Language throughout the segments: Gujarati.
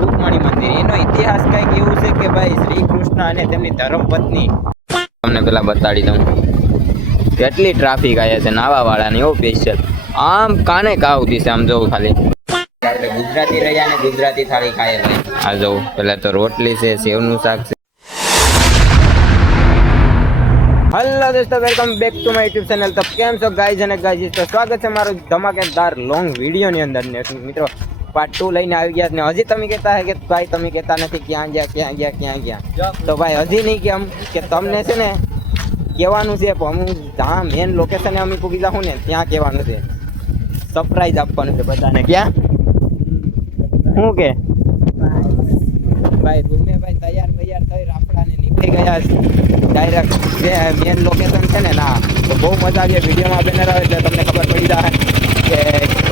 રૂકમણી મંદિર એનો ઇતિહાસ કઈક એવું છે કે ભાઈ શ્રી કૃષ્ણ અને તેમની ધર્મપત્ની, તમને પેલા બતાડી દઉં કેટલી ટ્રાફિક આવ્યા છે નાવા વાળાની. એવો સ્પેશિયલ આમ કાને કાવ દીશે આમ જવું ખાલી. આપણે ગુજરાતી રહ્યા ને ગુજરાતી થાળી ખાઈએ ભાઈ. આ જવું પેલા તો રોટલી છે, સેવનું શાક છે. હેલો દોસ્તો, welcome back to my YouTube channel. તો કેમ છો ગાઈઝ અને ગાઈઝ? તો સ્વાગત છે મારું ધમાકેદાર લોંગ વિડીયોની અંદર. ને મિત્રો પાર્ટ 2 લઈને આવી ગયા. ને હજી તમે કહેતા હે કે ભાઈ તમે કહેતા નથી ક્યાં ગયા. તો ભાઈ હજી નહીં કેમ કે તમને છે ને કહેવાનું છે, પણ હું જ્યાં મેન લોકેશને અમે પૂગી જાઉં ને ત્યાં કહેવાનું છે. સરપ્રાઈઝ આપવાનું છે બધાને. ક્યાં શું કે ભાઈ રૂમે ભાઈ તૈયાર થઈ રાફડા ને નીકળી ગયા ડાયરેક્ટ જે મેન લોકેશન છે ને ના. તો બહુ મજા આવી. વિડીયોમાં બેનર આવે એટલે તમને ખબર પડી જાય કે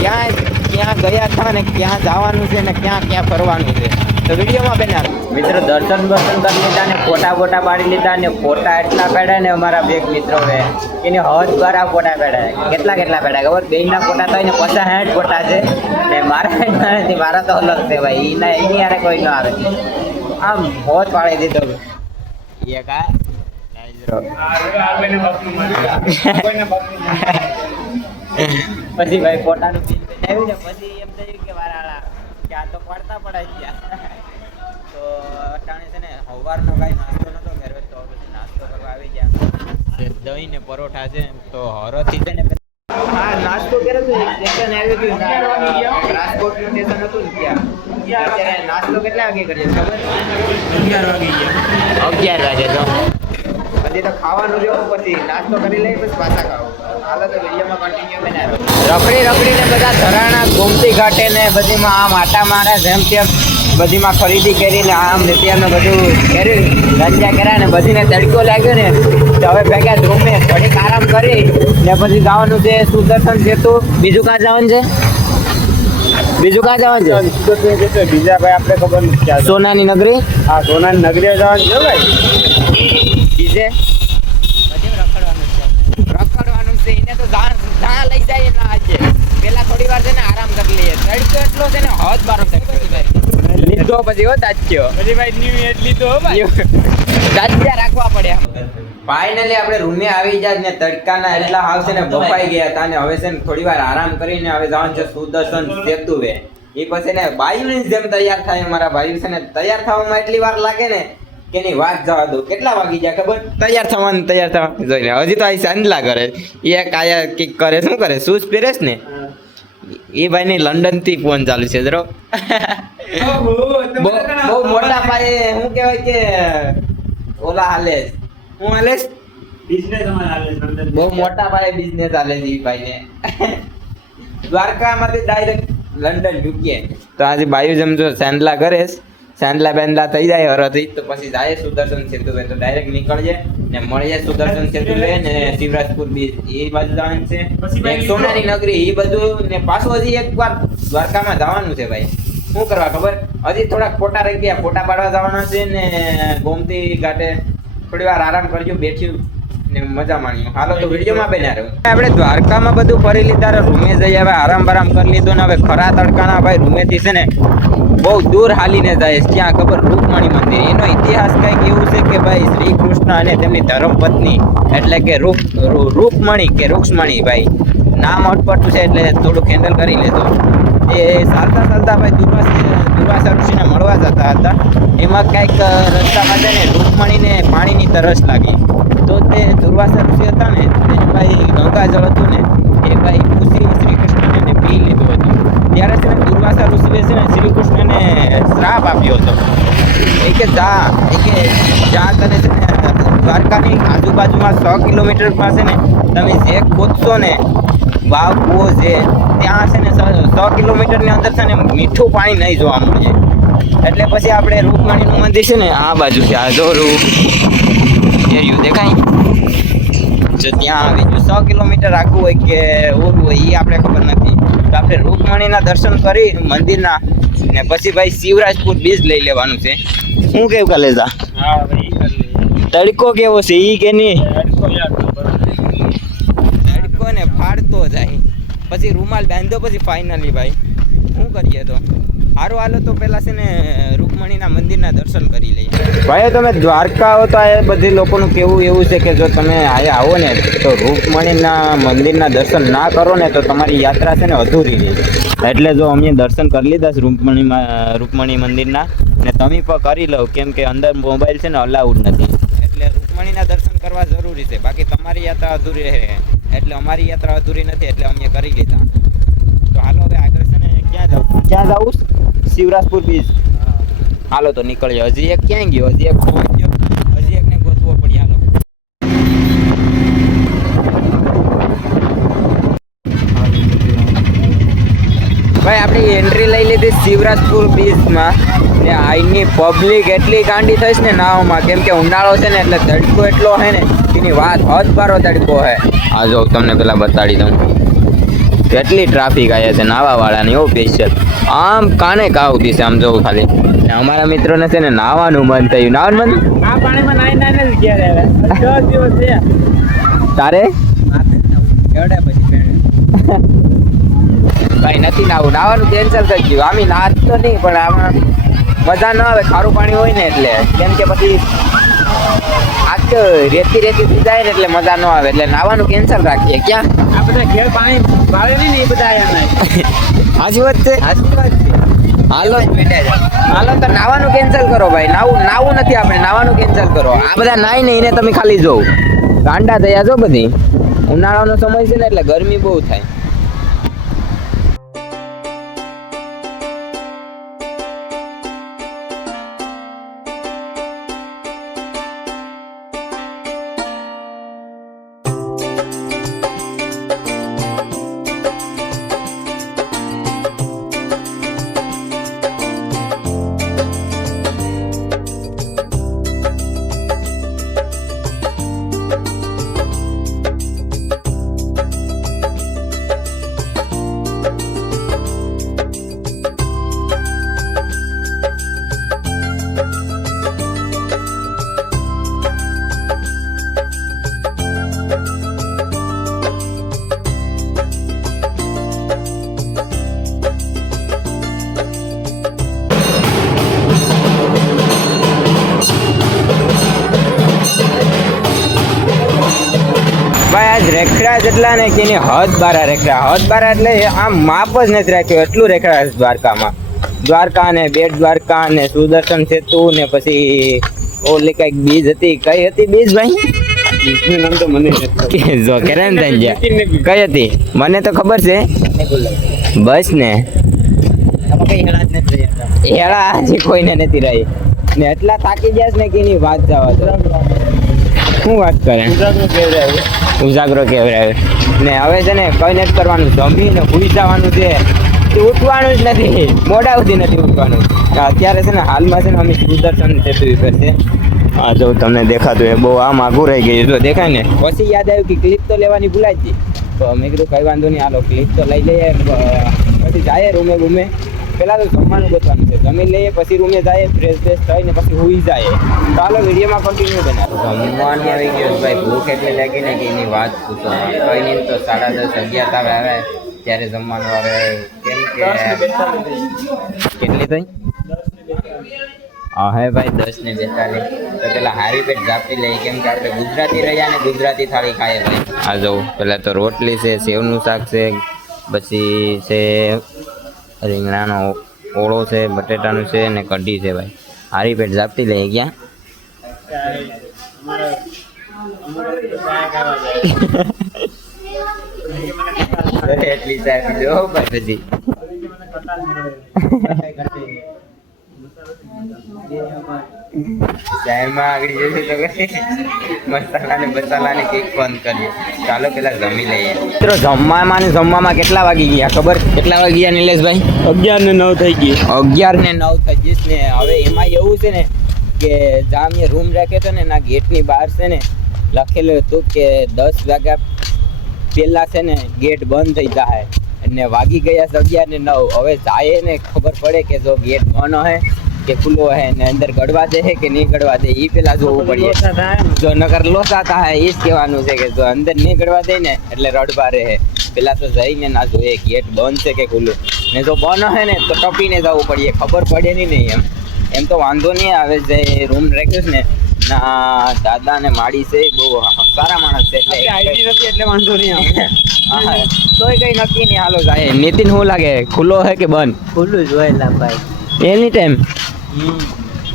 ક્યાં ગયા હતા ને ક્યાં જવાનું છે ને ક્યાં ફરવાનું છે. તો વિડીયોમાં બેનર મિત્રો દર્શન કરી લીધા ને ફોટા પાડી લીધા ને ફોટા એટલા પાડ્યા ને અમારા બે મિત્રો છે એને હદ બારા ફોટા પાડ્યા. કેટલા પાડ્યા ખબર? બેનના ફોટા થાય ને 50-60 ફોટા છે ને મારા તો અલગ છે ભાઈ. એની યારે કોઈ ન આવે. આમ હોત પાડી દીધો એ કા પછી ભાઈ ફોટાનું બિલ બનાવ્યું ને પછી એમ થયું કે વારા કે આ તો પડતા પડાઈ ગયા. તો અટાણે છે ને સવારનો કાંઈ નાસ્તો નતો ઘરે, તો પછી નાસ્તો કરવા આવી ગયા. દહીં ને પરોઠા છે તો હરોથી છે ને હા નાસ્તો કર્યો તો સ્ટેશન આવ્યું હતું રાજકોટનું સ્ટેશન હતું ને ત્યાં. અત્યારે નાસ્તો કેટલા વાગે કરીએ ખબર? 11 વાગે. તો પછી તો ખાવાનું જેવું, પછી નાસ્તો કરી લઈ પછી પાછા ખાવ. હાલો તો વિડીયોમાં કન્ટિન્યુ બનાવો. રખડીને બધા ધરાણા ગોમતી ઘાટે ને બધીમાં આમ આટા મારે જેમ તેમ બધીમાં ખરીદી કરીને આમ ને તેમ ને બધું કર્યું, રંજા કર્યા ને બધીને તડકો લાગ્યો ને તો હવે ભેગા રૂમે થોડીક આરામ કરી ને પછી જવાનું છે સુદર્શન સેતુ. બીજું ક્યાં જવાનું છે? બીજા ભાઈ આપણે ખબર નથી. સોનાની નગરી. હા સોનાની નગરી જવાનું છે ભાઈ. બીજે રખડવાનું છે એને તો જ્યાં લઈ જાય ના આજે પેલા થોડી વાર છે ને આરામ કરી લઈએ. તડકો એટલો છે ને હદ બારો લીધો પછી હો દાચ્યો પછી ભાઈ ન્યુ એડ લીધો ભાઈ. દાચ્યા રાખવા પડે. ફાઇનલી આપણે રૂમે આવી જાય ને તડકાના એટલા આવશે ને બફાઈ ગયા હતા ને હવે છે ને થોડી વાર આરામ કરીને હવે જવાનું છે સુદર્શન સેતુ. એ પછી ને બાયુની જેમ તૈયાર થાય. મારા ભાઈ છે ને તૈયાર થવામાં એટલી વાર લાગે ને કે ની વાત જવા દો. કેટલા વાગી જાય ખબર? તૈયાર થવાનું જોઈ લે. હજી તો આ સાંજલા કરે એ કાયા કિક કરે. શું કરે? શૂઝ પહેરેશ ને એ ભાઈ ની લંડન થી ફોન ચાલુ છે જરો. બહુ મોટા પાયે શું કહેવાય કે ઓલા હાલે. હું હાલેશ બિઝનેસ હાલે. બહુ મોટા પાયે બિઝનેસ હાલે છે એ ભાઈ ને. દ્વારકામાંથી ડાયરેક્ટ લંડન યુકે. તો આજે બાયુ જેમ જો સેન્ડલા કરે સેન્ડલા બેન્ડલા થઈ જાય હરથી તો પછી જાય સુદર્શન સેતુ. તો ડાયરેક્ટ નીકળજે ને મળીએ સુદર્શન સેતુ ને શિવરાજપુર બીચ એ બાજુ જવાનું છે. એક સોનાની નગરી એ બધું ને પાછું હજી એક વાર દ્વારકામાં જવાનું છે ભાઈ. શું કરવા ખબર? હજી થોડાક ફોટા રહી ગયા, ફોટા પાડવા જવાના છે ને ગોમતી ઘાટે થોડી વાર આરામ કરજો બેઠ્યું ને મજા માણ્યું. હાલો તો વિડીયોમાં બન્યા રહો. આપણે દ્વારકામાં બધું ફરી લીધા, રૂમે જઈ હવે આરામ કરી લીધો ને હવે ખરા તડકાના ભાઈ રૂમેથી છે ને બહુ દૂર હાલીને જાય. ક્યાં ખબર? રૂકમણી મંદિર. એનો ઇતિહાસ કંઈક એવું છે કે ભાઈ શ્રી કૃષ્ણ અને તેમની ધર્મપત્ની એટલે કે રૂકમણી કે રૂક્ષ્મણી ભાઈ નામ અટપટું છે એટલે થોડુંક હેન્ડલ કરી લેતો. એ ચાલતા ભાઈ દુર્વાસા ઋષિને મળવા જતા હતા. એમાં કંઈક રસ્તામાં છે ને રૂકમણીને પાણીની તરસ લાગી. તો તે દુર્વાસા ઋષિ હતા ને તેને ભાઈ ગંગાજળ હતું ને એ ભાઈ પૂછી શ્રી કૃષ્ણને પી લીધું હતું. ત્યારે છે ને દુર્વાસા ઋષિએ છે ને શ્રી કૃષ્ણને શ્રાપ આપ્યો હતો. એ કે જા તને છે ને દ્વારકાની આજુબાજુમાં 100 કિલોમીટર પાસે ને તમે જે ખોદશો ને વાવ કૂવો છે ત્યાં છે ને 100 કિલોમીટરની અંદર છે ને મીઠું પાણી નહીં જોવા મળે. એટલે પછી આપણે રૂકમણીનું મંદિર છે ને આ બાજુ છે. આ જો એરિયું દેખાય જો ત્યાં બીજું 100 કિલોમીટર આખું હોય કે ઓરું હોય એ આપણે ખબર નથી. તો આપણે રૂકમણીના દર્શન કરી મંદિરના ને પછી ભાઈ શિવરાજપુર બીચ લઈ લેવાનું છે. શું કેવું કલેજા? તડકો કેવો છે ઈ કે નહીં? તડકો ને ફાડતો જાય. પછી રૂમાલ બાંધ્યો પછી ફાઇનલી ભાઈ શું કરીએ તો સારું હાલો તો પહેલાં છે ને રૂકમણીના મંદિરના દર્શન કરી લઈએ ભાઈ. તમે દ્વારકા આવો તો આ બધી લોકોનું કેવું એવું છે કે જો તમે અહીંયા આવો ને તો રૂકમણીના મંદિરના દર્શન ના કરો ને તો તમારી યાત્રા છે ને અધૂરી રહે. એટલે જો અમે દર્શન કરી લીધા છે રૂકમણી મંદિરના ને તમે પણ કરી લો કેમ કે અંદર મોબાઈલ છે ને અલાઉડ નથી એટલે રૂકમણીના દર્શન કરવા જરૂરી છે. બાકી તમારી યાત્રા અધૂરી રહે એટલે અમારી યાત્રા અધૂરી નથી એટલે અમે કરી લીધા. તો હાલો હવે આગળ છે ને ક્યાં જવું શિવરાજપુર બીચ. હાલો તો નીકળીએ. હજી એક ક્યાં ગયો? હજી એકને ગોતવો પડી. હાલો ભાઈ આપણી એન્ટ્રી લઈ લીધી શિવરાજપુર બીચમાં ને અહીંની પબ્લિક એટલી ગાંડી થઈશ ને નાવમાં કેમ કે ઉનાળો છે ને એટલે તડકો એટલો છે ને એની વાત હદ પારો તડકો છે. આ જો તમને પેલા બતાડી દઉં કેટલી ટ્રાફિક આવ્યા છે નાવાવાળાની એવો સ્પેશિયલ આમ કાને કાવતી છે આમ જોવું ખાલી. અમારા મિત્રોને છે ને નાવાનું મન થયું. નાવાનું મન આ પાણીમાં નાઈને જ ગયા હવે 10 દિવસ થયા. તારે ભાઈ નથી નાવાનું કેન્સલ થઈ ગયું. આમ નાત તો નહીં પણ આમાં મજા ન આવે ખારું પાણી હોય ને એટલે કેમ કે પછી આજ રેતી થઈ જાય ને એટલે મજા ન આવે એટલે નાવાનું કેન્સલ રાખીએ. ક્યાં આ બધા ઘેર પાણી ભાવે નહીં ને એ બધા આયા હાજી વાત છે. હાલો તો નાવાનું કેન્સલ કરો ભાઈ. નાવું નથી આપણે નાવાનું કેન્સલ કરો. આ બધા નાઈ ને એને તમે ખાલી જોવ ગાંડા થયા છો બધી. ઉનાળાનો સમય છે ને એટલે ગરમી બહુ થાય. ભાઈ આજ રેખડા જેટલા ને કે એની હદ બારા એટલે આમ માપ જ નથી રાખ્યું એટલું રેખડા છે દ્વારકામાં. દ્વારકા ને બેટ દ્વારકા ને સુદર્શન સેતુ ને પછી ઓલી કઈક બીજ હતી. કઈ હતી બીજ ભાઈ? જો કેરેન કઈ હતી મને તો ખબર છે બસ ને હેળા હજી કોઈને નથી રહી ને એટલા થાકી ગયા છે ને કે એની વાત જવા દો. શું વાત કરે ઉજાગરો કેવરાવે ને હવે છે ને કઈ નથી કરવાનું જમીને ભૂલી જવાનું છે. ઉઠવાનું જ નથી મોડા સુધી નથી ઉઠવાનું. અત્યારે છે ને હાલમાં છે ને અમે સુદર્શન સેતુ ઉપર છે. હા જો તમને દેખાતું એ બહુ આમ આઘું રહી ગયું જો દેખાય ને. પછી યાદ આવ્યું કે ક્લિપ તો લેવાની ભૂલાઈ ગઈ તો મેં કીધું કઈ વાંધો નહીં હાલો ક્લિપ તો લઈ લઈએ. પછી જાય રૂમે પેલા તો જમવાનું ગોતવાનું છે. જમી લઈએ પછી રૂમે જાય ફ્રેશ થઈને પછી હુઈ જાય. તો હાલો વિડીયોમાં કન્ટિન્યુ બનાવો. જમવાની આવી ગયો ભાઈ. ભૂખ એટલી લાગી ને કે એની વાત પૂછો કઈ નહીં. તો 10:30 11 આવે ત્યારે જમવાનું આવે કેમ કે કેટલી થઈ હા હે ભાઈ 10:42. તો પેલા હારી પેટ ઝાપી લઈએ કેમ કે આપણે ગુજરાતી રહ્યા ને ગુજરાતી થાળી ખાઈએ ભાઈ. આ જવું પેલા તો રોટલી છે, સેવનું શાક છે, પછી છે રીંગણાનો ઓળો છે, બટેટાનું છે ને કઢી છે ભાઈ. હારી પેટ ઝાપટી લઈએ. ક્યાં એટલી ચાય જો ભાઈ પછી ચાયમાં આગળ જશે તો મસાલા ને બસાલા ને કેક બંધ કરીએ. ચાલો પેલા જમી લઈએ. મિત્રો જમવામાં કેટલા વાગી ગયા ખબર? કેટલા વાગી ગયા નિલેશભાઈ? 11:09 થઈ ગઈ. 11:09 થઈ ગઈ ને હવે એમાં એવું છે ને કે જ્યાં મેં રૂમ રાખ્યો હતો ને એના ગેટની બહાર છે ને લખેલું હતું કે 10 વાગ્યા પહેલા છે ને ગેટ બંધ થઈ જાય અને વાગી ગયા 11:09. હવે જાય ને ખબર પડે કે જો ગેટ બંધ હે કે ખુલ્લો હે ને અંદર ગળવા દે હે કે નહીં ગળવા દે એ પેલા જોવું પડે. જો નકર લોસા થાય એ જ કહેવાનું છે કે જો અંદર નહીં ગળવા દે ને એટલે રડવા રહે પેલા તો જઈને ના જોઈએ ગેટ બંધ છે કે ખુલ્લું, ને જો બંધ હે ને તો ટપીને જવું પડે, ખબર પડે નહીં. એમ તો વાંધો નહીં આવે. જે રૂમ રાખ્યો છે ને ના દાદા ને માડી છે, બહુ સારા માણસ છે, એટલે આઈડી નથી એટલે વાંધો નહીં આવે. હા તોય કઈ નક્કી નહીં, હાલો જાય. નીતિન શું લાગે, ખુલ્લો હે કે બંધ? ખુલ્લું જ હોય લા ભાઈ, એની ટાઈમ.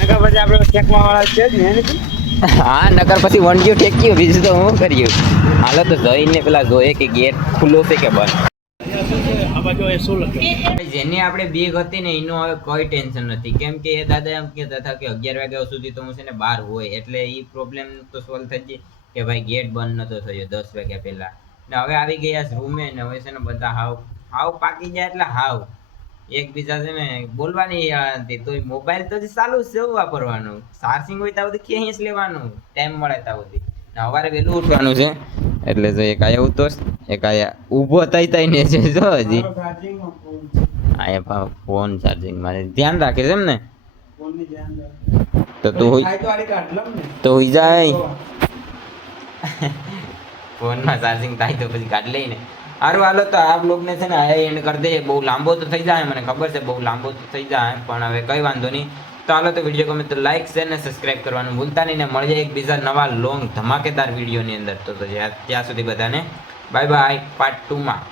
નકર પછી આપણે ઠેકવા વાળા છે જ ને. હા નકર પછી વંડ્યું ઠેક્યું, બીજું તો હું કર્યું. હાલો તો જઈને પેલા જોઈએ કે ગેટ ખુલ્લો છે કે બંધ. જેની આપણે બીક હતી ને એનું હવે કોઈ ટેન્શન નથી, કેમ કે એ દાદા એમ કહેતા હતા કે 11 વાગ્યા સુધી તો હું છે ને બહાર હોય, એટલે એ પ્રોબ્લેમ તો સોલ્વ થઈ ગઈ કે ભાઈ ગેટ બંધ નતો થયો 10 વાગ્યા પહેલા. ને હવે આવી ગયા રૂમે ને હવે છે ને બધા હાવ પાકી જાય, એટલે હાવ એકબીજા છે ને બોલવાની હતી. તો મોબાઈલ તો ચાલુ જ છે, વાપરવાનું. ચાર્જિંગ હોય ત્યાં સુધી ક્યાંય જ લેવાનું, ટાઈમ મળે ત્યાં સુધી. સવારે વહેલું ઉઠવાનું છે, એટલે જો એક આયા ઉતોસ, એક આયા ઊભો થઈ ને છે જો હજી આયા ફોન ચાર્જિંગ માં ધ્યાન રાખે છે એમ ને. તો તું હોઈ જાય ફોનમાં ચાર્જિંગ થાય તો પછી કાઢ લઈને. સારું હાલો તો આ બ્લોગને છે ને આ એન્ડ કરી દે. બહુ લાંબો તો થઈ જાય, મને ખબર છે બહુ લાંબો તો થઈ જાય, પણ હવે કઈ વાંધો નહીં. તો હાલો તો વિડીયો ગમે તો લાઈક શેર ને સબસ્ક્રાઇબ કરવાનું ભૂલતા નહીં, ને મળીએ એક બીજા નવા લોંગ ધમાકેદાર વિડીયોની અંદર. તો ત્યાં સુધી બધાને બાય બાય, પાર્ટ 2 માં.